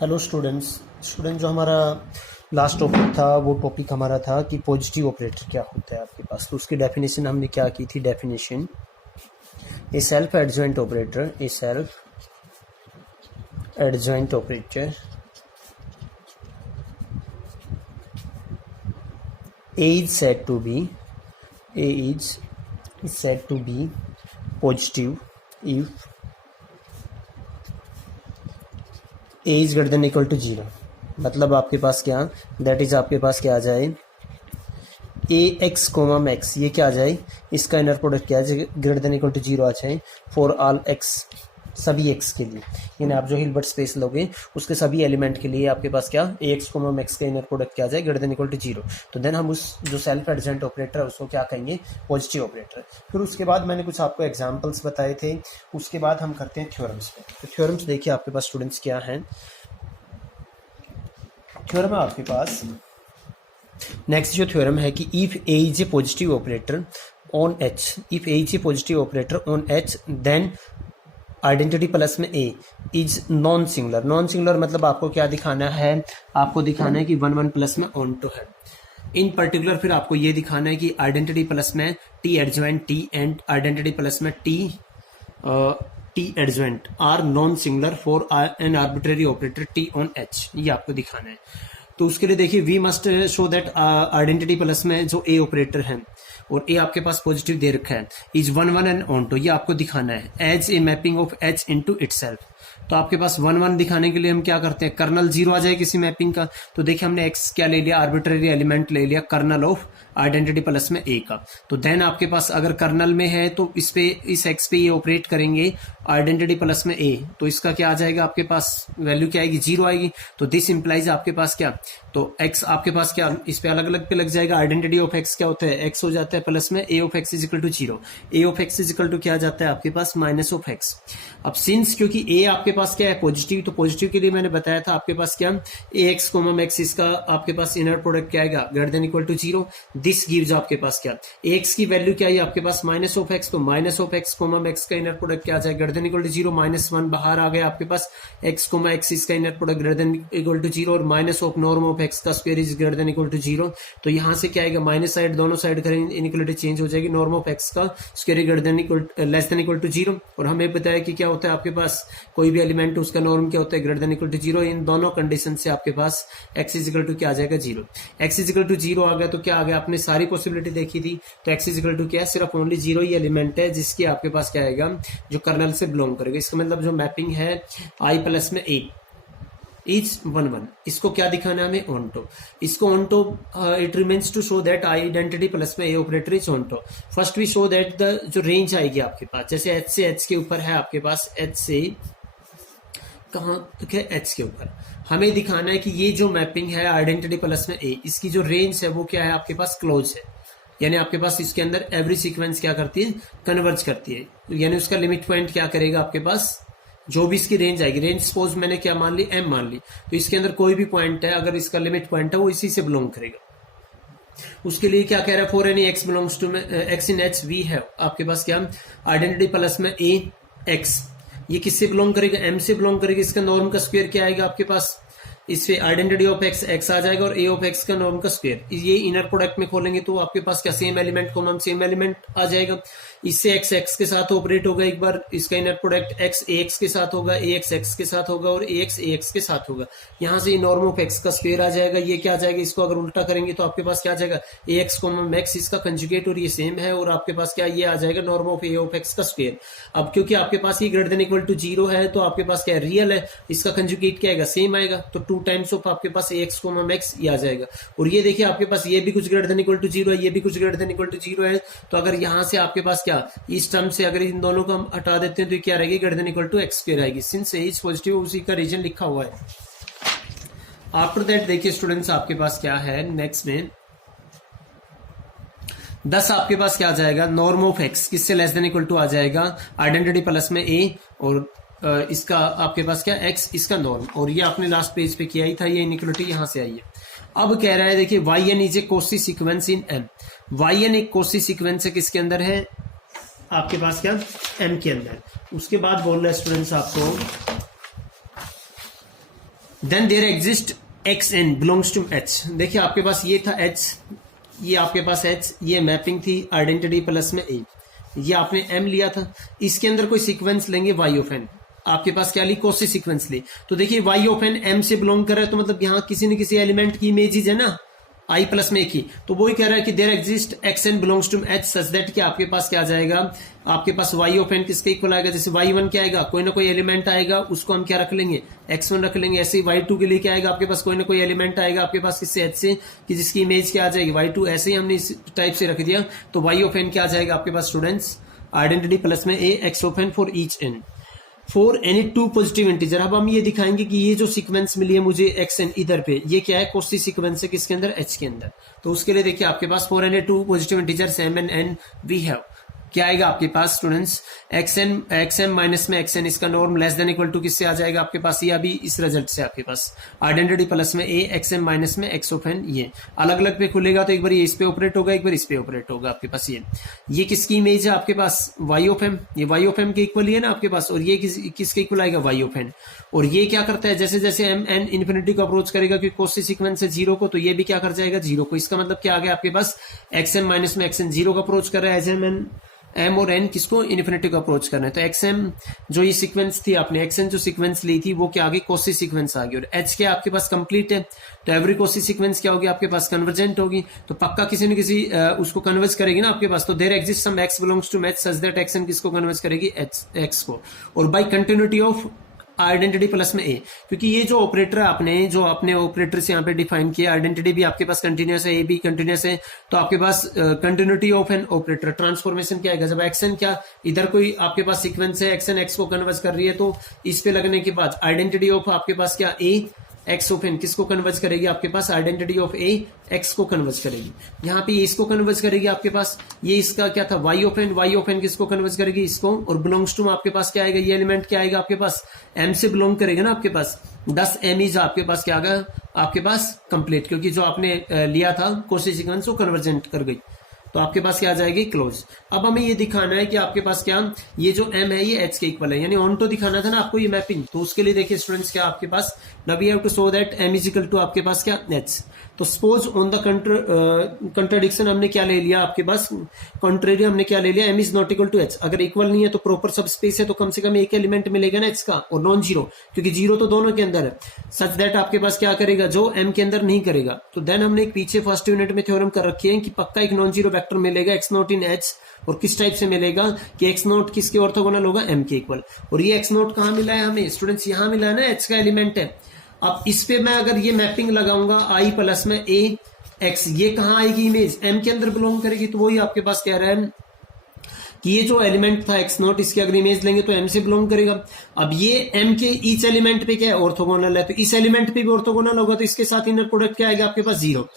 Hello student जो हमारा last topic था वो टॉपिक हमारा था कि पॉजिटिव ऑपरेटर क्या होता है आपके पास। तो उसकी डेफिनेशन हमने क्या की थी। Definition A self adjoint operator is said to be positive if a is greater than equal to 0। मतलब आपके पास क्या, दैट इज आपके पास क्या आ जाए, ए एक्स कोमा मैक्स, ये क्या आ जाए, इसका इनर प्रोडक्ट क्या आ जाए, ग्रेटर देन इक्वल टू 0 आ जाए फॉर ऑल एक्स, सभी एक्स के लिए। यानी आप जो हिल्बर्ट स्पेस लोगे उसके सभी एलिमेंट के लिए आपके पास क्या, ए एक्स कोमा मैक्स का इनर प्रोडक्ट क्या आ जाए, ग्रेटर देन इक्वल टू 0। तो देन हम उस जो सेल्फ एडजेंट ऑपरेटर है उसको क्या कहेंगे, पॉजिटिव ऑपरेटर। फिर उसके बाद मैंने कुछ आपको एग्जाम्पल्स बताए थे, उसके बाद हम करते हैं थ्योरम्स पे। तो थ्योरम्स देखिए आपके पास स्टूडेंट्स क्या हैं। थ्योरम है आपके पास, नेक्स्ट जो थ्योरम है कि if A is a positive operator on H, if A is a positive operator on H then identity plus में A is non singular. Non singular मतलब आपको क्या दिखाना है, आपको दिखाना है कि 1 1 प्लस में ऑन टू है। इन पर्टिकुलर फिर आपको ये दिखाना है कि आइडेंटिटी प्लस में T adjoint T and identity plus में T adjoint are non singular for an arbitrary operator T on H, ये आपको दिखाना है। तो उसके लिए देखिए we must show that identity plus में जो ए ऑपरेटर है और ए आपके पास पॉजिटिव दे रखा है इज 1 1 एंड ऑन टू, ये आपको दिखाना है as a mapping of H into itself. तो आपके पास 1 1 दिखाने के लिए हम क्या करते हैं, कर्नल 0 आ जाए किसी मैपिंग का। तो देखिए हमने एक्स क्या ले लिया, आर्बिट्रेरी एलिमेंट ले लिया कर्नल ऑफ आइडेंटिटी प्लस में ए का। तो देन आपके पास अगर कर्नल में है तो इस पे, इस एक्स पे ये ऑपरेट करेंगे आइडेंटिटी प्लस में ए, तो इसका क्या आ जाएगा, आपके पास वैल्यू क्या आएगी, 0 आएगी। तो दिस इंप्लाइज आपके पास क्या, तो एक्स आपके पास क्या इस पे अलग अलग पे लग जाएगा। आइडेंटिटी ऑफ एक्स क्या होता है, एक्स हो जाता है प्लस में A of x is equal to 0, A of x is equal to क्या आ जाता है आपके पास माइनस ऑफ एक्स। अब सिंस क्योंकि ए आपके पास क्या है पॉजिटिव, तो पॉजिटिव के लिए मैंने बताया था आपके पास क्या, ए एक्स कोमा मैक्स, इसका आपके पास इनर प्रोडक्ट क्या आएगा, greater than equal to 0। This gives आपके पास क्या, ए एक्स की वैल्यू क्या है आपके पास माइनस ऑफ एक्स, तो minus of x comma max का इनर प्रोडक्ट क्या आ जाएगा, ग्रेटर देन इक्वल टू 0, -1 बाहर आ गया आपके पास, एक्स कोमा एक्स इसका inner product greater than equal to 0 और minus of norm of x का square is greater than equal to 0। तो यहां से क्या आएगा, माइनस साइड दोनों साइड करेंगे इनइक्वालिटी चेंज हो जाएगी, नॉर्म ऑफ एक्स का square greater than equal less than equal to 0। और हमें बताया कि क्या होता है आपके पास कोई भी एलिमेंट उसका नॉर्म क्या होता है, ग्रेटर देन इक्वल टू 0। इन दोनों कंडीशन से आपके पास एक्स इज इक्वल टू क्या आ जाएगा, 0। एक्स इज इक्वल टू 0 आ गया तो क्या आ गया, आपने सारी पॉसिबिलिटी देखी थी। तो एक्स इज इक्वल टू क्या है, सिर्फ ओनली 0 ही एलिमेंट है जिसकी आपके पास क्या आएगा, जो कर्नल से बिलोंग करेगा। इसका मतलब जो मैपिंग है आई प्लस में ए इज 1 1, इसको क्या दिखाना है हमें, ऑन टू। इसको onto it remains to show that identity plus में A operator is onto. First we show that the जो रेंज आएगी आपके पास, जैसे एच से एच के ऊपर है आपके पास, एच से कहां तक है, एच के ऊपर हमें दिखाना है कि ये जो मैपिंग है आइडेंटिटी प्लस में ए, इसकी जो रेंज है वो क्या है आपके पास, क्लोज है। यानी आपके पास इसके अंदर एवरी सीक्वेंस क्या करती है, कन्वर्ज करती है। यानी उसका लिमिट पॉइंट क्या करेगा आपके पास, जो भी इसकी रेंज आएगी, रेंज सपोज मैंने क्या मान ली, एम मान ली, तो इसके अंदर कोई भी पॉइंट है अगर इसका लिमिट पॉइंट है वो इसी से बिलोंग करेगा। उसके लिए क्या कह रहा है, for any x belongs to में एक्स इन एच वी है आपके पास क्या, आइडेंटिटी प्लस में ए एक्स, ये किससे बिलोंग करेगा, एम से बिलोंग करेगा। इसका नॉर्म का स्क्वायर क्या आएगा आपके पास, इससे आइडेंटिटी ऑफ एक्स एक्स आ जाएगा और ए ऑफ एक्स का नॉर्म का स्क्वायर। ये इनर प्रोडक्ट में खोलेंगे तो आपके पास क्या, सेम एलिमेंट को हम सेम एलिमेंट आ जाएगा। इससे एक्स एक्स के साथ ऑपरेट होगा एक बार, इसका इनर प्रोडक्ट एक्स ए एक्स के साथ होगा, ए एक्स एक्स के साथ होगा और ए एक्स के साथ होगा। यहां से नॉर्म ऑफ एक्स का स्क्वायर आ जाएगा। ये क्या आ जाएगा, इसको अगर उल्टा करेंगे तो आपके पास क्या आ जाएगा, ए एक्स कॉमन एक्स, इसका कंजुगेट और ये सेम है और आपके पास क्या ये आ जाएगा norm of A of x का स्क्वायर। अब क्योंकि आपके पास ये ग्रेटर देन इक्वल टू 0 है तो आपके पास क्या रियल है, इसका कंजुगेट क्या आएगा, सेम आएगा। तो 2 टाइम्स ऑफ आपके पास ए एक्स कॉमन एक्स ये आ जाएगा। और ये देखिए आपके पास ये भी कुछ ग्रेटर देन इक्वल टू 0 है, ये भी कुछ ग्रेटर देन इक्वल टू 0 है। तो अगर यहां से आपके पास क्या, इस टर्म से अगर इन दोनों को हम हटा देते हैं तो क्या रहेगी, greater than equal to x square आएगी। सिंस ए इज पॉजिटिव उसी का रीजन लिखा हुआ है। आफ्टर दैट देखिए स्टूडेंट्स आपके पास क्या है, नेक्स्ट में 10 आपके पास क्या आ जाएगा, नॉर्म ऑफ एक्स किससे लेस देन इक्वल टू आ जाएगा, आइडेंटिटी प्लस में ए और इसका आपके पास क्या, एक्स इसका नॉर्म। और ये आपने लास्ट पेज पे किया ही था, ये इनइक्वालिटी यहां से आई है। अब कह रहा है देखिए y n is a Cauchy sequence in M, y n एक कोसी सीक्वेंस है किसके अंदर है आपके पास क्या, एम के अंदर। उसके बाद बोल रहा है स्टूडेंट्स आपको then there exist x n belongs to H. देखिए आपके पास ये था एच, ये आपके पास एच, ये मैपिंग थी आइडेंटिटी प्लस में ए, ये आपने एम लिया था, इसके अंदर कोई सीक्वेंस लेंगे वाई ऑफ एन, आपके पास क्या ली कॉसी सीक्वेंस ली। तो देखिए वाई ऑफ एन एम से बिलोंग कर रहा है, तो मतलब यहाँ किसी न किसी एलिमेंट की इमेजेस है ना आई प्लस में एक ही, तो वही कह रहा है कि there exist x n belongs to H such that कि आपके पास क्या आ जाएगा, आपके पास वाई ऑफ एन किसके इक्वल आएगा, जैसे वाई वन क्या आएगा, कोई ना कोई एलिमेंट आएगा उसको हम क्या रख लेंगे एक्स वन रख लेंगे। ऐसे ही वाई टू के लिए क्या आएगा, आपके पास कोई ना कोई एलिमेंट आएगा आपके पास किससे एच से, कि जिसकी इमेज क्या आ जाएगी वाई टू। ऐसे ही हमने इस टाइप से रख दिया, तो वाई ऑफ एन क्या आ जाएगा आपके पास स्टूडेंट्स आइडेंटिटी प्लस में A x of n for each n for any two positive integer. अब हम ये दिखाएंगे कि ये जो सीक्वेंस मिली है मुझे एक्स एन इधर पे, ये क्या है कॉसी सीक्वेंस है किसके अंदर एच के अंदर। तो उसके लिए देखिए आपके पास for any two positive integers m n n we have क्या आएगा आपके पास स्टूडेंट्स एक्स एम माइनस में एक्स एन, इसका norm less than equal to किससे आ जाएगा आपके पास, ये अभी इस रिजल्ट से आपके पास आइडेंटिटी प्लस में ए एक्स एम माइनस में एक्स ऑफ एन। ये अलग अलग पे खुलेगा तो एक बार ये इस पे ऑपरेट होगा, एक बार इस पे ऑपरेट होगा आपके पास। ये किसकी इमेज है आपके पास वाई ऑफ एम, ये वाई ऑफ एम के इक्वल ही है ना आपके पास, और ये किसके इक्वल आएगा वाई ऑफ एन। और ये क्या करता है जैसे जैसे एम एन इन्फिनिटी को अप्रोच करेगा क्योंकि कॉसी सीक्वेंस है जीरो को, तो ये भी क्या कर जाएगा जीरो को। इसका मतलब क्या आ गया आपके पास एक्स एम माइनस में एक्स एन जीरो को अप्रोच कर रहा है, एज एम एन एम और एन किसको इन्फिनिटी को अप्रोच करना है। तो एक्स एम जो ये सीक्वेंस थी आपने एक्स एन जो सीक्वेंस ली थी वो क्या आ गई कॉसी सीक्वेंस आ गई, और एच क्या आपके पास कंप्लीट है, तो एवरी कॉसी सीक्वेंस क्या होगी आपके पास कन्वर्जेंट होगी, तो पक्का किसी न किसी उसको कन्वर्ज करेगी ना आपके पास। तो there exist some x belongs to H such that x n किसको कन्वर्ज करेगी एक्स को, और by continuity of identity plus में ए, क्योंकि ये जो ऑपरेटर आपने जो अपने ऑपरेटर से यहाँ पे डिफाइन किया, आइडेंटिटी भी आपके पास कंटिन्यूस है, ए भी कंटिन्यूस है, तो आपके पास continuity of an operator transformation क्या आएगा, जब एक्सन क्या इधर कोई आपके पास सीक्वेंस है एक्सन एक्स को कन्वर्ज कर रही है, तो इस पे लगने के बाद आइडेंटिटी ऑफ आपके पास क्या ए एक्स ऑफ एन किसको कन्वर्ज करेगी आपके पास आइडेंटिटी ऑफ ए एक्स को कन्वर्ज करेगी। यहाँ पे इसको कन्वर्ज करेगी आपके पास, ये इसका क्या था वाई ऑफ एन किसको कन्वर्ज करेगी इसको, और बिलोंग्स टू आपके पास क्या आएगा, ये एलिमेंट क्या आएगा आपके पास एम से बिलोंग करेगा ना आपके पास, 10 एम इज आपके पास क्या आ गया आपके पास कंप्लीट, क्योंकि जो आपने लिया था कॉसी सीक्वेंस वो कन्वर्जेंट कर गई, तो आपके पास क्या आ जाएगी क्लोज। अब हमें ये दिखाना है कि आपके पास क्या ये जो m है ये h के इक्वल है, यानी ऑन तो दिखाना था ना आपको ये मैपिंग, तो उसके लिए देखिए स्टूडेंट्स क्या आपके पास now we have to show that m is equal to आपके पास क्या h। तो सपोज ऑन द कंट्राडिक्शन हमने क्या ले लिया आपके पास कॉन्ट्रेरी हमने क्या ले लिया m is not equal to h। अगर इक्वल नहीं है तो प्रॉपर सब स्पेस है तो कम से कम एक एलिमेंट मिलेगा ना h का, और नॉन जीरो क्योंकि जीरो तो दोनों के अंदर है, सच दैट आपके पास क्या करेगा जो m के अंदर नहीं करेगा। तो देन हमने एक पीछे फर्स्ट यूनिट में थ्योरम कर रखी है कि पक्का एक नॉन जीरो वेक्टर मिलेगा x नॉट इन h, और किस टाइप से मिलेगा कि x नॉट किसके ऑर्थोगोनल होगा m के इक्वल, और ये x नॉट कहां मिला है हमें स्टूडेंट्स, यहां मिला है ना h का एलिमेंट है। अब इस पे मैं अगर ये मैपिंग लगाऊंगा i प्लस में a x, ये कहां आएगी इमेज m के अंदर बिलोंग करेगी, तो वही आपके पास कह रहा है कि ये जो एलिमेंट था एक्स नॉट इसकी अगर इमेज लेंगे तो m से बिलोंग करेगा। अब ये m के ईच एलिमेंट पे क्या है ऑर्थोगोनल है, तो इस एलिमेंट पे भी ऑर्थोगोनल होगा, तो इसके साथ इनर प्रोडक्ट क्या आएगा आपके पास जीरो।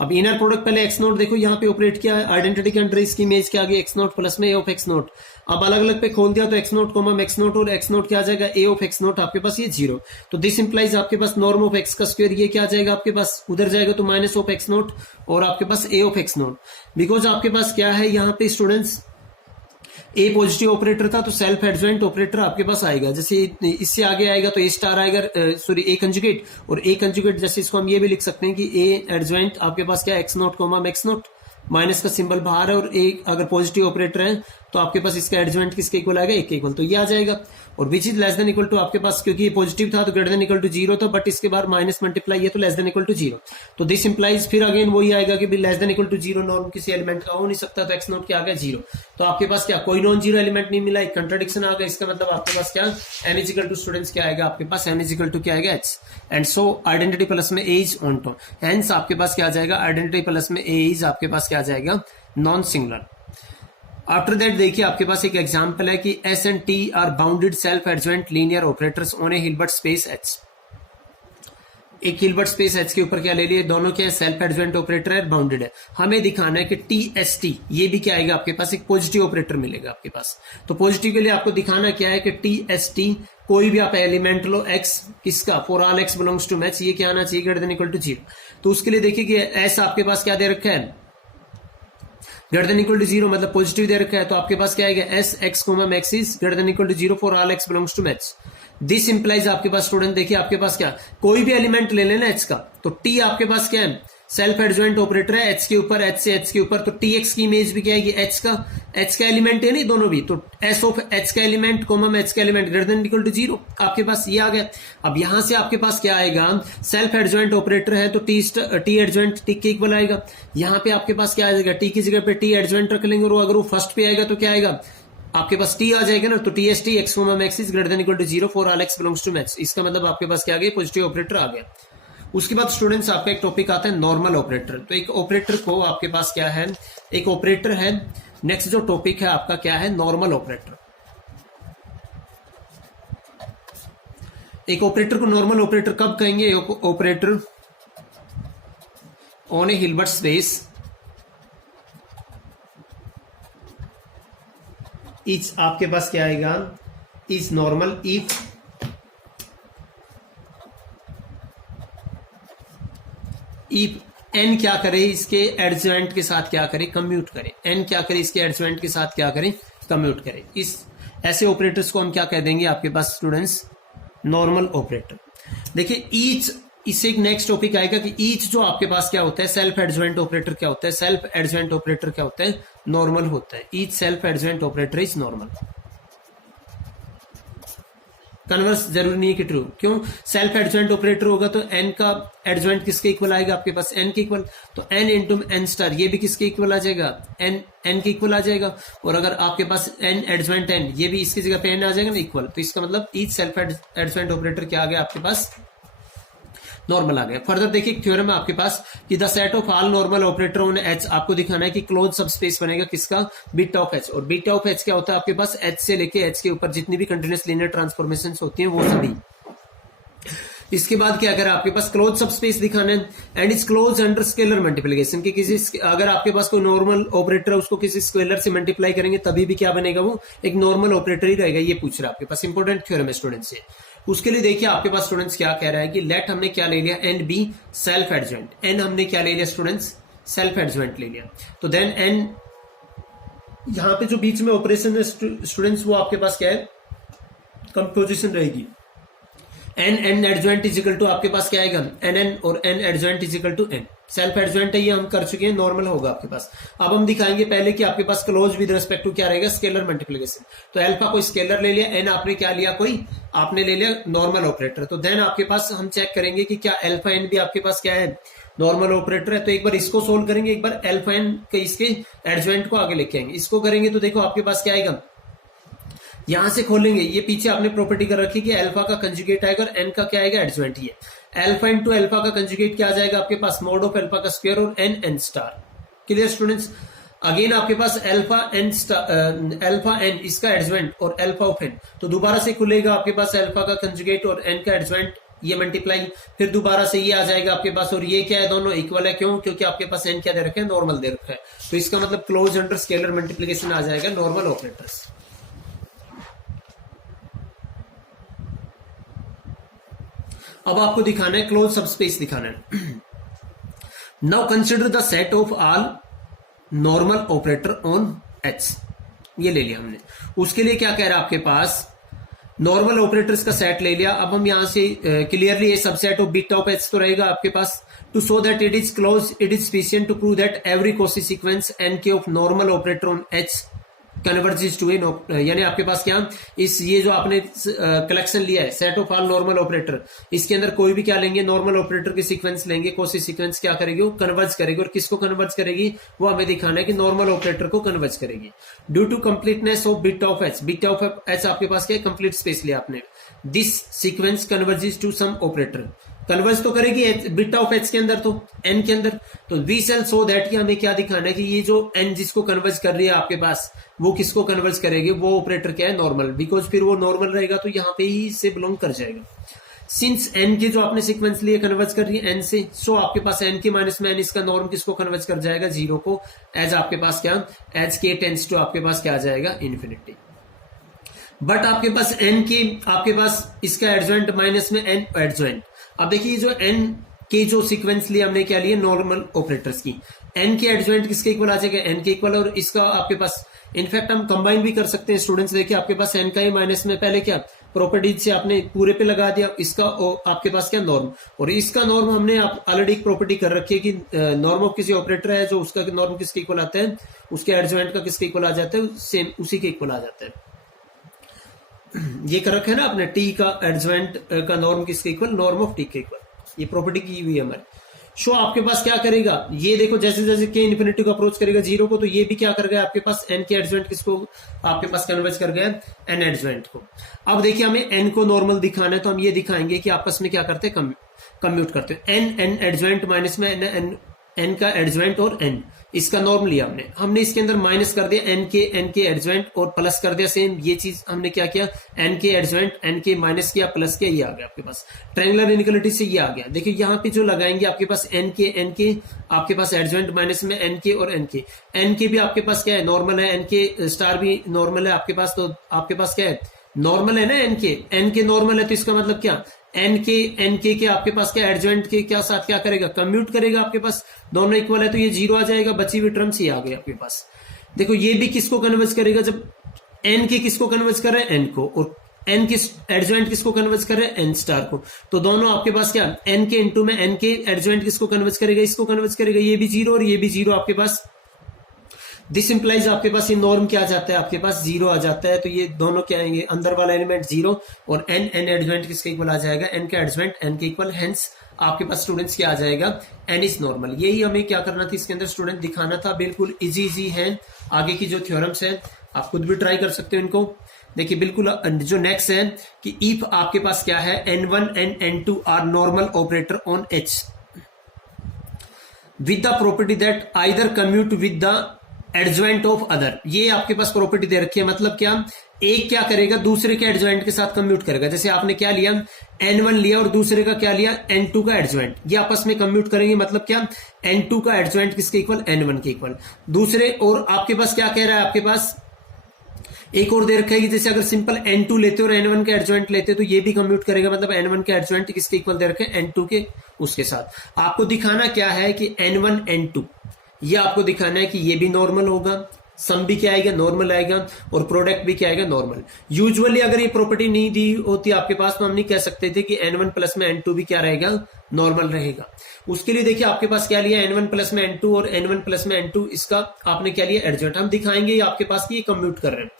अब इनर प्रोडक्ट पहले एक्स नोट देखो यहाँ पे ऑपरेट किया आइडेंटिटी के अंडर, इसकी इमेज क्या आ गई एक्स नोट प्लस में ए ऑफ एक्स नोट। अब अलग अलग पे खोल दिया तो एक्स नोट कॉमम एक्स नोट, और एक्स नोट क्या आ जाएगा ए ऑफ एक्स नोट आपके पास ये जीरो। तो दिस इंप्लाइज आपके पास नॉर्म ऑफ एक्स का स्क्वायर ये क्या आ जाएगा आपके पास उधर जाएगा तो माइनस ऑफ एक्स नोट, और आपके पास ए ऑफ एक्स नोट, बिकॉज आपके पास क्या है यहाँ पे स्टूडेंट्स ए पॉजिटिव ऑपरेटर था तो सेल्फ एडजॉइंट ऑपरेटर आपके पास आएगा, जैसे इससे आगे आएगा तो ए स्टार आएगा, सॉरी ए कंजुगेट, और ए कंजुगेट जैसे इसको हम ये भी लिख सकते हैं कि ए एडजॉइंट आपके पास क्या x note comma x note, minus का सिंबल बाहर है, और ए अगर पॉजिटिव ऑपरेटर है तो आपके पास इसका एडजॉइंट किसके इक्वल आएगा एक के इक्वल, तो ये आ जाएगा। और which is less than equal to आपके पास क्योंकि ये पॉजिटिव था तो greater than equal to zero था, बट इसके बाद माइनस मल्टीप्लाई है तो less than equal to zero, तो दिस इंप्लाइज फिर अगेन वही आएगा कि less than equal to zero norm किसी एलिमेंट का हो नहीं सकता, तो एक्स नोट क्या आ गया जीरो। तो आपके पास क्या कोई नॉन जीरो एलिमेंट नहीं मिला, एक कंट्राडिक्शन आ गया, इसका मतलब आपके पास क्या m is equal to students क्या आएगा आपके पास m इज इक्वल टू क्या आएगा h, and so identity plus में a is onto, hence आपके पास क्या आ जाएगा आइडेंटिटी प्लस में a इज आपके पास क्या आ जाएगा नॉन सिंगुलर। आफ्टर दैट देखिए आपके पास एक एग्जांपल है कि S and T are bounded self adjoint linear operators on a Hilbert space H। एक हिल्बर्ट स्पेस H के ऊपर क्या ले लिए दोनों क्या है सेल्फ एडजॉइंट ऑपरेटर है बाउंडेड है। हमें दिखाना है कि TST ये भी क्या आएगा आपके पास एक पॉजिटिव ऑपरेटर मिलेगा आपके पास। तो पॉजिटिव के लिए आपको दिखाना क्या है कि TST कोई भी आप एलिमेंट लो x किसका for all x belongs to मैच, ये क्या आना चाहिए greater than equal to zero. तो उसके लिए देखिए कि S आपके पास क्या दे रखा है greater than equal to zero, मतलब पॉजिटिव दे रखा है, तो आपके पास क्या आएगा S x comma max is greater than equal to zero for all x belongs to मैच। दिस इंप्लाइज आपके पास स्टूडेंट देखिए आपके पास क्या, कोई भी एलिमेंट ले लेना एच का, तो टी आपके पास क्या है, सेल्फ एडजॉइंट ऑपरेटर है एच के ऊपर, एच से एच के ऊपर, तो टी एक्स की इमेज भी क्या है, एच का एलिमेंट है नहीं दोनों भी, तो एस ऑफ एच का एलिमेंट कोमम एच का element greater than equal to 0, आपके पास ये आ गया। अब यहां से आपके पास क्या आएगा, सेल्फ एडजॉइंट ऑपरेटर है तो टी एडजॉइंट टी के इक्वल आएगा। यहां पे आपके पास क्या आ जाएगा, टी की जगह पे टी एडजॉइंट रख लेंगे, और अगर वो फर्स्ट पे आएगा तो क्या आएगा, आपके पास टी आ जाएगा ना, तो T S T x comma x is greater than equal to 0 for all x belongs to मैच, इसका मतलब आपके पास क्या आ गया, पॉजिटिव ऑपरेटर आ गया। उसके बाद स्टूडेंट्स आपका एक टॉपिक आता है नॉर्मल ऑपरेटर। तो एक ऑपरेटर को आपके पास क्या है, एक ऑपरेटर है, नेक्स्ट जो टॉपिक है आपका क्या है, नॉर्मल ऑपरेटर। एक ऑपरेटर को नॉर्मल ऑपरेटर कब कहेंगे, operator on a Hilbert space is आपके पास क्या आएगा, इज नॉर्मल इफ एन क्या करे, इसके एडजॉइंट के साथ क्या करे, कम्यूट करे, एन क्या करे, इसके एडजॉइंट के साथ क्या करे, कम्यूट करे। इस ऐसे ऑपरेटर्स को हम क्या कह देंगे आपके पास स्टूडेंट्स, नॉर्मल ऑपरेटर। देखिए ईच, इससे एक नेक्स्ट टॉपिक आएगा कि ईच जो आपके पास क्या होता है, सेल्फ एडजॉइंट ऑपरेटर क्या होता है, सेल्फ एडजॉइंट ऑपरेटर क्या होता है, नॉर्मल होता है। Each self adjoint operator is normal. Converse जरूरी नहीं है कि ट्रू, क्यों, सेल्फ एडजॉइंट ऑपरेटर होगा तो एन का एडजॉइंट किसके इक्वल आएगा, आपके पास एन के इक्वल, तो एन इंटू एन स्टार ये भी किसके इक्वल आ जाएगा, एन के इक्वल आ जाएगा। और अगर आपके पास एन एडजॉइंट एन, ये भी इसकी जगह पे एन आ जाएगा ना इक्वल, तो इसका मतलब ईच सेल्फ एडजॉइंट ऑपरेटर क्या आ गया आपके पास, नॉर्मल आ गया। फर्दर देखिए थ्योरम है आपके पास कि the set of all normal operator on H, आपको दिखाना है कि क्लोज सब स्पेस बनेगा किसका, बीटा ऑफ एच। और बीटा ऑफ एच क्या होता है आपके पास, एच से लेके एच के ऊपर जितनी भी कंटिन्यूअस लीनियर ट्रांसफॉर्मेशन होती हैं वो सभी। इसके बाद क्या करें, आपके पास क्लोज सब स्पेस दिखाना है, and is close under scalar multiplication, कि किसी, अगर आपके पास कोई नॉर्मल ऑपरेटर है उसको किसी स्केलर से मल्टीप्लाई करेंगे तभी भी क्या बनेगा, वो एक नॉर्मल ऑपरेटर ही रहेगा। ये पूछ रहा है आपके पास, इंपॉर्टेंट थ्योरम है स्टूडेंट्स से। उसके लिए देखिए आपके पास स्टूडेंट्स क्या कह रहा है कि लेट हमने क्या ले लिया, N be self adjoint, N हमने क्या ले लिया स्टूडेंट्स, सेल्फ एडजॉइंट ले लिया, तो देन एन, यहां पे जो बीच में ऑपरेशन है स्टूडेंट्स वो आपके पास क्या है, कंपोजिशन रहेगी, एन एडजॉइंट इजिकल टू आपके पास क्या आएगा, एन और एन एडजॉइंट इजिकल टू एन। सेल्फ एडजॉइंट है ये हम कर चुके हैं, नॉर्मल होगा आपके पास। अब हम दिखाएंगे पहले कि आपके पास क्लोज विद रिस्पेक्ट टू क्या रहेगा, स्केलर मल्टीप्लिकेशन। तो अल्फा को स्केलर ले लिया, एन आपने क्या लिया, कोई आपने ले लिया नॉर्मल ऑपरेटर, तो देन आपके पास हम चेक करेंगे कि क्या अल्फा एन भी आपके पास क्या है, नॉर्मल ऑपरेटर है। तो एक बार इसको सोल्व करेंगे, एक बार अल्फा एन के इसके एडजॉइंट को आगे लेके आएंगे। इसको करेंगे तो देखो आपके पास क्या आएगा, यहां से खोलेंगे, ये पीछे आपने प्रॉपर्टी कर रखी कि अल्फा का कंजुगेट आएगा और एन का क्या आएगा, एडजॉइंट। ये अल्फा इंटू अल्फा का कंजुगेट क्या आ जाएगा आपके पास, मॉड ऑफ अल्फा का स्क्वायर और N N star. Clear students, again आपके पास अल्फा एन अल्फा एन इसका एडजॉइंट और अल्फा ऑफ एन, तो दोबारा से खुलेगा आपके पास अल्फा का कंजुगेट और एन का एडजॉइंट, ये मल्टीप्लाई, फिर दोबारा से ये आ जाएगा आपके पास, और ये क्या है, दोनों इक्वल है, क्यों, क्योंकि आपके पास एन क्या दे रखा है, नॉर्मल दे रखा है। तो इसका मतलब क्लोज अंडर स्केलर मल्टीप्लीकेशन आ जाएगा नॉर्मल ऑपरेटर्स। अब आपको दिखाना है क्लोज सबस्पेस दिखाना है। Now consider the set of all normal operator on H, ये ले लिया हमने। उसके लिए क्या कह रहा है आपके पास, नॉर्मल ऑपरेटर्स का सेट ले लिया। अब हम यहां से क्लियरली ये subset of beta of H तो रहेगा आपके पास, to show that it is close it is sufficient to prove that every Cauchy sequence n के of normal operator on H converges to A, यानी आपके पास क्या, इस ये जो आपने कलेक्शन लिया है set of all normal operator, इसके अंदर कोई भी क्या लेंगे, नॉर्मल ऑपरेटर की सीक्वेंस लेंगे, कोसी सीक्वेंस क्या करेगी, वो कन्वर्ज करेगी। और किसको कन्वर्ज करेगी, वो हमें दिखाना है कि नॉर्मल ऑपरेटर को कन्वर्ज करेगी। Due to completeness of beta of H, beta of H आपके पास क्या, कंप्लीट स्पेस लिया आपने, this sequence converges to some operator, converge तो करेगी बीटा ऑफ एच के अंदर, तो एन के अंदर, तो वी सेल सो दैट कि हमें क्या दिखाना है कि ये जो एन जिसको कन्वर्ज कर रही है आपके पास, वो किसको कन्वर्ज करेगी, वो ऑपरेटर क्या है, नॉर्मल, बिकॉज फिर वो नॉर्मल रहेगा तो यहाँ पे ही से बिलोंग कर जाएगा। सिंस एन के जो आपने सीक्वेंस लिए कन्वर्ज कर रही है एन से, सो आपके पास एन के माइनस में एन इसका नॉर्म किसको कन्वर्ज कर जाएगा, जीरो को, एज आपके पास क्या, एज के टेंस टू आपके पास क्या आ जाएगा, इन्फिनिटी। बट आपके पास एन के, आपके पास इसका एडजॉइंट माइनस में एन एडजॉइंट। अब देखिए जो एन के जो सीक्वेंस लिए हमने क्या लिए, नॉर्मल ऑपरेटर्स की, एन के एडजॉइंट किसके इक्वल आ जाएगा, एन के इक्वल, और इसका आपके पास इनफैक्ट हम कंबाइन भी कर सकते हैं स्टूडेंट्स। देखिए आपके पास एन का ही माइनस में पहले क्या प्रॉपर्टीज से आपने पूरे पे लगा दिया, इसका आपके पास क्या नॉर्म, और इसका नॉर्म हमने आप ऑलरेडी एक प्रॉपर्टी कर रखी है कि नॉर्म ऑफ किसी ऑपरेटर है जो उसका नॉर्म किसके इक्वल आता है, उसके एडजॉइंट का किसके इक्वल आ जाता है, सेम उसी के इक्वल आ जाता है। ये कर रखा है ना आपने, टी का एडजॉइंट का नॉर्म किसके इक्वल, नॉर्म ऑफ टी के इक्वल, ये प्रॉपर्टी की हुई है हमारी। शो आपके पास क्या करेगा, ये देखो जैसे जैसे के इन्फिनिटी को अप्रोच करेगा जीरो को, तो ये भी क्या कर गया आपके पास एन के एडजॉइंट किसको आपके पास कन्वर्ज कर गया, एन एडजॉइंट को। अब देखिए हमें एन को नॉर्मल दिखाना है, तो हम ये दिखाएंगे कि आपस में क्या करते हैं, कम्यूट करते हैं। एन एडजॉइंट माइनस में एन का एडजॉइंट और एन, इसका नॉर्म लिया हमने इसके अंदर माइनस कर दिया एन के एडजॉइंट और प्लस कर दिया सेम, ये चीज हमने क्या किया, एन के एडजॉइंट एन के माइनस किया प्लस किया, ये आ गया आपके पास ट्रायंगुलर इनइक्वालिटी से ये आ गया। देखिए यहाँ पे जो लगाएंगे आपके पास एन के आपके पास एडजॉइंट माइनस में एन के और एन के भी आपके पास क्या है, नॉर्मल है, एन के स्टार भी नॉर्मल है आपके पास, तो आपके पास क्या है, नॉर्मल है ना एन के नॉर्मल है, तो इसका मतलब क्या, एन के आपके पास क्या एडजॉइंट के क्या साथ क्या करेगा, कम्यूट करेगा, आपके पास दोनों इक्वल है तो ये जीरो आ जाएगा, बची हुई टर्म्स ये आ गई आपके पास। देखो ये भी किसको कन्वर्ज करेगा, जब एन के किसको कन्वर्ज कर रहे हैं, एन को, और एन के एडजॉइंट किसको कन्वर्ज कर रहे हैं, एन स्टार को, तो दोनों आपके पास क्या, एन के इंटू में एन के एडजॉइंट किसको कन्वर्ज करेगा, इसको कन्वर्ज करेगा, ये भी जीरो और ये भी जीरो आपके पास। दिस इंप्लाइज आपके पास ये नॉर्म क्या आ जाता है, आपके पास जीरो आ जाता है, तो ये दोनों क्या आएंगे, अंदर वाला एलिमेंट जीरो और एन एडजॉइंट किसके इक्वल आ जाएगा, एन का एडजॉइंट एन के इक्वल, हेंस आपके पास स्टूडेंट्स क्या आ जाएगा, एन इज नॉर्मल। यही हमें क्या करना था इसके अंदर स्टूडेंट, दिखाना था, बिल्कुल इजी है। आगे की जो थ्योरम्स है आप खुद भी ट्राई कर सकते हो इनको। देखिए बिल्कुल जो नेक्स्ट है कि इफ आपके पास क्या है, n1 and n2 are normal operator on H with the property that either commute with the adjoint of other. ये आपके पास प्रॉपर्टी दे रखी है, मतलब क्या, एक क्या करेगा, दूसरे के एडजॉइंट के साथ कम्यूट करेगा। जैसे आपने क्या लिया, n1 लिया और दूसरे का क्या लिया, n2 का एडजॉइंट, ये आपस में कम्यूट करेंगे, मतलब क्या, n2 का एडजॉइंट किसके इक्वल, n1 के इक्वल। दूसरे और आपके पास क्या कह रहा है, आपके पास एक और दे रखा है कि जैसे अगर सिंपल n2 लेते और n1 का एडजॉइंट लेते तो ये भी कम्यूट करेगा, मतलब n1 का एडजॉइंट किसके इक्वल दे रखे हैं, n2 के उसके साथ। आपको दिखाना क्या है कि n1 n2, ये आपको दिखाना है कि ये भी नॉर्मल होगा, सम भी क्या आएगा, नॉर्मल आएगा, और प्रोडक्ट भी क्या आएगा, नॉर्मल। यूजुअली अगर ये प्रॉपर्टी नहीं दी होती आपके पास तो हम नहीं कह सकते थे कि n1 प्लस में n2 भी क्या रहेगा, नॉर्मल रहेगा। उसके लिए देखिए आपके पास क्या लिया, n1 प्लस में n2 और n1 प्लस में n2, इसका आपने क्या लिया, एडजॉइंट। हम दिखाएंगे आपके पास कि ये कम्यूट कर रहे हैं,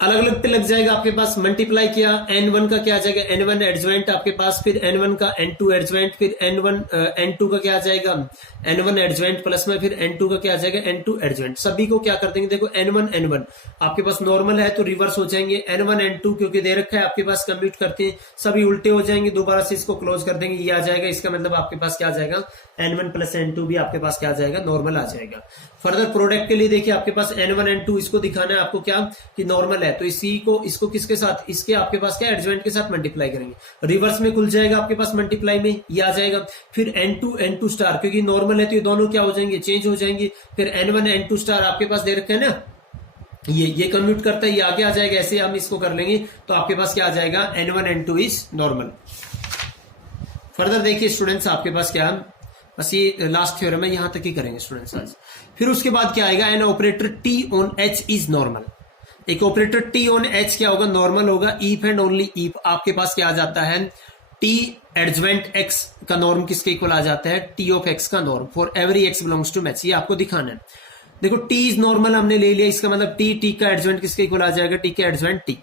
अलग अलग पे लग जाएगा आपके पास, मल्टीप्लाई किया, n1 का क्या आ जाएगा, n1 एडजॉइंट आपके पास, फिर n1 का n2 एडजॉइंट, फिर n2 का क्या आ जाएगा, n1 एडजॉइंट प्लस में फिर n2 का क्या आ जाएगा, n2 एडजॉइंट। सभी को क्या कर देंगे, देखो n1 आपके पास नॉर्मल है तो रिवर्स हो जाएंगे, n1 n2 क्योंकि दे रखा है आपके पास, कम्प्यूट करते हैं सभी उल्टे हो जाएंगे, दोबारा से इसको क्लोज कर देंगे, ये आ जाएगा। इसका मतलब आपके पास क्या आ जाएगा, n1 प्लस n2 भी आपके पास क्या आ जाएगा, नॉर्मल आ जाएगा। फर्दर प्रोडक्ट के लिए देखिए आपके पास n1 n2, इसको दिखाना है आपको क्या कि नॉर्मल है, तो इसी को इसको किसके साथ, इसके आपके पास क्या एडजॉइंट के साथ मल्टीप्लाई करेंगे, रिवर्स में खुल जाएगा आपके पास, मल्टीप्लाई में ये आ जाएगा। फिर n2 स्टार क्योंकि नॉर्मल है तो ये दोनों क्या हो जाएंगे, चेंज हो जाएंगे। फिर n1 n2 स्टार आपके पास दे रखे हैं ना, ये कम्यूट करता है, ये आगे आ जाएगा, ऐसे हम इसको कर लेंगे तो आपके पास क्या आ जाएगा, n1 n2 is normal. Further देखिए स्टूडेंट्स आपके पास क्या, बस ये लास्ट थ्योरम है, यहां तक ही करेंगे स्टूडेंट्स आज। फिर उसके बाद क्या आएगा, an operator T on H is normal. एक ऑपरेटर T ऑन H क्या होगा, नॉर्मल होगा। इफ एंड ओनली इफ आपके पास क्या आ जाता है, T एडजॉइंट X का नॉर्म किसके इक्वल आ जाता है, T ऑफ X का norm for every X belongs to मैच। ये आपको दिखाना है। देखो T इज नॉर्मल हमने ले लिया, इसका मतलब T का एडजॉइंट किसके इक्वल आ जाएगा, T का एडजॉइंट T।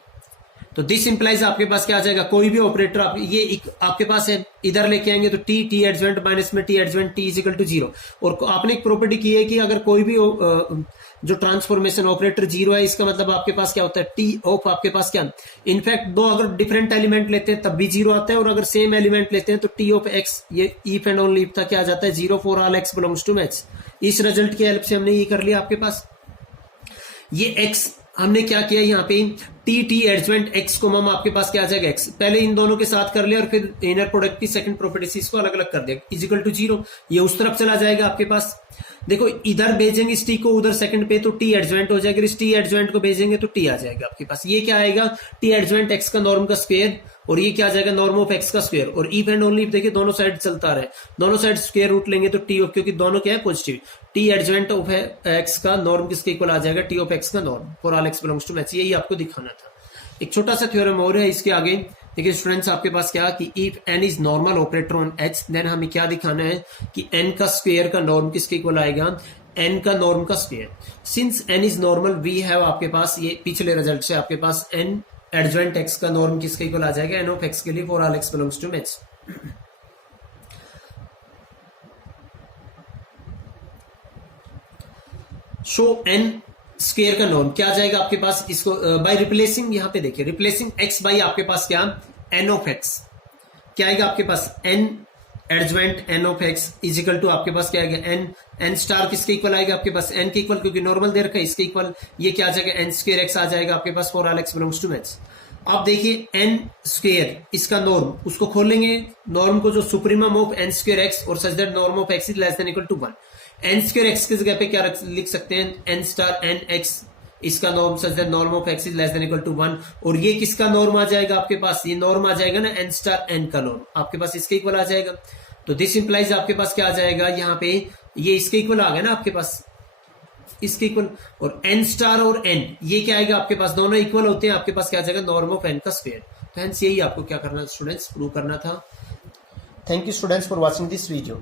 तो दिस इंप्लाइज आपके पास क्या आ जाएगा, कोई भी ऑपरेटर आप ये आपके पास है, इधर लेके आएंगे तो T एडजॉइंट माइनस में T adjoint T is equal to zero. और आपने एक प्रॉपर्टी की है कि अगर कोई भी जो ट्रांसफॉर्मेशन ऑपरेटर जीरो है, इसका मतलब आपके पास क्या होता है, T ऑफ आपके पास क्या, इनफैक्ट दो अगर डिफरेंट एलिमेंट लेते हैं तब भी जीरो आता है, और अगर सेम एलिमेंट लेते हैं तो T ऑफ X, ये इफ एंड ओनली इफ था, क्या आ जाता है, zero for all X belongs to match. इस रिजल्ट की हेल्प से हमने ये कर लिया आपके पास। ये X हमने क्या किया यहाँ पे, T एडजॉइंट X को हम आपके पास क्या आ जाएगा, X पहले इन दोनों के साथ कर लिया और फिर इनर प्रोडक्ट की सेकंड प्रॉपर्टी से इसको अलग अलग कर दिया, इज इक्वल टू जीरो। ये उस तरफ चला जाएगा आपके पास। देखो इधर भेजेंगे इस T को उधर सेकंड पे तो T एडजॉइंट हो जाएगा, इस T एडजॉइंट को भेजेंगे तो T आ जाएगा आपके पास। ये क्या आएगा, T एडजॉइंट X का नॉर्म का स्क्वायर, और ये क्या आ जाएगा, नॉर्म ऑफ X का स्क्वायर। और इफ एंड ओनली देखिए दोनों साइड चलता रहे, दोनों साइड स्क्वायर रूट लेंगे तो T ऑफ, क्योंकि दोनों क्या है positive, T adjoint of X का नॉर्म किसके इक्वल आ जाएगा, T ऑफ X का norm for all X belongs to match. यही आपको दिखाना था। एक छोटा सा थ्योरम और है इसके आगे। देखिए स्टूडेंट्स, आपके पास क्या कि if n is normal operator on h, then हमें क्या दिखाना है कि n का स्क्वायर का नॉर्म किसके इक्वल आएगा, n का नॉर्म का square. Since n is normal, we have आपके पास ये पिछले रिजल्ट से आपके पास n एडजॉइंट x का नॉर्म किसके इक्वल आ जाएगा, n ऑफ x के लिए for all x belongs to h। Show n square का नॉर्म क्या आ जाएगा आपके पास, इसको बाय रिप्लेसिंग, यहां पे देखिए रिप्लेसिंग x बाई आपके पास क्या n ऑफ x, क्या आएगा आपके पास n adjoint n of x is equal to आपके पास क्या आएगा n स्टार किसके इक्वल आएगा आपके पास n के इक्वल, क्योंकि नॉर्मल दे रखा है इसके इक्वल, ये क्या आ जाएगा n स्क्वायर x आ जाएगा आपके पास for all x belongs to h। अब देखिए n स्क्वायर इसका नॉर्म, उसको खोलेंगे नॉर्म को, जो supremum of n square x और such that norm of x is less than equal to 1। n square x की जगह पे क्या लिख सकते हैं, n स्टार n x, इसका norm such that norm of x is less than equal to 1। और ये किसका नॉर्म आ जाएगा आपके पास, ये नॉर्म आ जाएगा ना n स्टार n का नॉर्म आपके पास इसके इक्वल आ जाएगा। तो दिस इंप्लाइज आपके पास क्या आ जाएगा, यहाँ पे ये इसके इक्वल आ गया ना आपके पास, इसके इक्वल, और n स्टार और n ये क्या आएगा आपके पास, दोनों इक्वल होते हैं, आपके पास क्या आ जाएगा नॉर्म ऑफ n का स्क्वायर। तो हेंस यही आपको क्या करना स्टूडेंट्स, प्रूव करना था। Thank you students for watching this video.